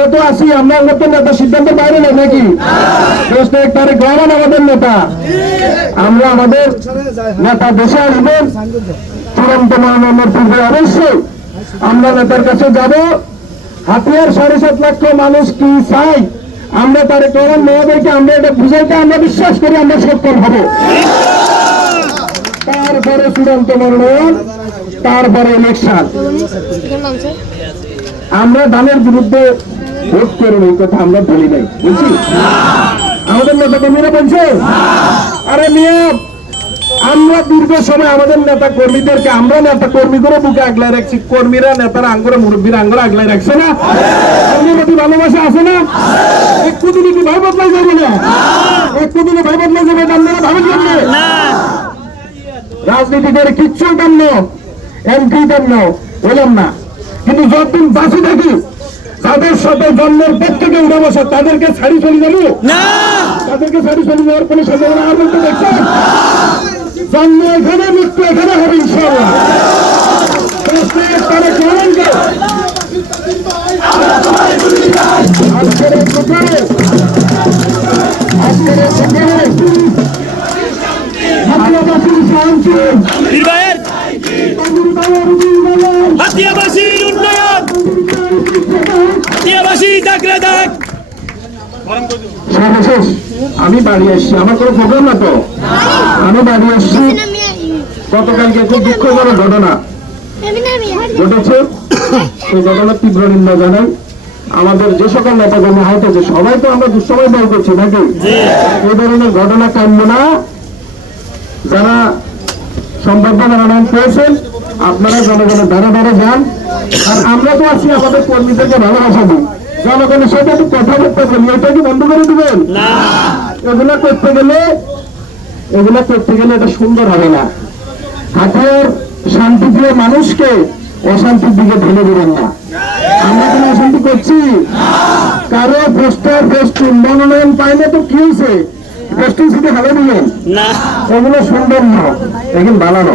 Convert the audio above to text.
আমরা তো আছি, আমরা আমাদের নেতা সিদ্ধান্তের বাইরে নেই নাকি? তারেক রহমান আমাদের নেতা, আমরা আমাদের নেতা দেশে আসবেন চূড়ান্ত মনোনয়নের পূর্বে অবশ্যই আমরা নেতার কাছে যাব। হাতিয়ার 7.5 লক্ষ মানুষ কি চাই, আমরা তারেক রহমান মহোদয়কে আমরা এটা বুঝাইতে আমরা বিশ্বাস করি আমরা সফল হব। তারপরে চূড়ান্ত মনোনয়ন, তারপরে ইলেকশন। আমরা ধানের বিরুদ্ধে ভোট করবো এই কথা আমরা বলি নাই, বুঝছি? আমাদের নেতা কর্মীরা বলছে আরে মিয়া আমরা দীর্ঘ সময় আমাদের নেতা কর্মীদেরকে আমরা নেতা কর্মীগুলো বুকে আগলায় রাখছি, কর্মীরা নেতারা আঙ্গুরে মুরব্বীরা আঙ্গুরে আগলায় রাখছে না? কর্মীর ভালোবাসা আছে না? একটু দিনে কি ভাই বদলাই যাবে না? একটু দিনে ভাই বদলাই যাবে আপনারা ভাবেন কেমনে? রাজনীতি করে কিচ্ছু কাম্য, এমপি কাম্য বললাম না, কিন্তু যতদিন বাঁচি থাকি তাদের সাথে জন্মের পর থেকে উঠে বসে তাদেরকে ছাড়ি চলে যাবো না, তাদেরকে ছাড়ি চলে যাওয়ার কোনো সম্ভাবনা আর বলতে দেখছেন? জন্ম এখানে, মৃত্যু এখানে হবে ইনশাআল্লাহ। তারেক রহমানকে আজকের এই সকালে হাতিয়াবাসীর শান্তি, হাতিয়াবাসীর উন্নয়ন, হাতিয়াবাসী দেখলে দেখ। সর্বশেষ আমি বাড়ি আসছি, আমার কোনো প্রবলেম না তো, আমি বাড়ি আসছি। গতকালকে খুব দুঃখজনক ঘটনা ঘটেছে, সেই ঘটনার তীব্র নিন্দা জানাই। আমাদের যে সকল নেতাকর্মী আহত হয়েছে সবাই তো আমরা দুঃসময় ব্যয় করছি নাকি? এই ধরনের ঘটনা কাম্য না। যারা সম্ভাব্য মনোনয়ন পেয়েছেন আপনারা জনগণের ধারে ধারে যান, আর আমরা তো আছি আমাদের কর্মীদেরকে ভালোবাসা দিই, জনগণের সাথে একটু কথাবার্তা বলি, এটা কি বন্ধ করে দিবেন? এগুলা করতে গেলে এটা সুন্দর হবে না। হাতিয়ার শান্তিপ্রিয় মানুষকে অশান্তির দিকে ঢেলে দিবেন না। আমরা কোনো অশান্তি করছি? কারো পোস্টার ফেস্টুন মনোনয়ন পাই না তো কি হয়েছে? ফেস্টুন সিটে হালে দিবেন, এগুলো সুন্দর না, এগুলো ভালো না।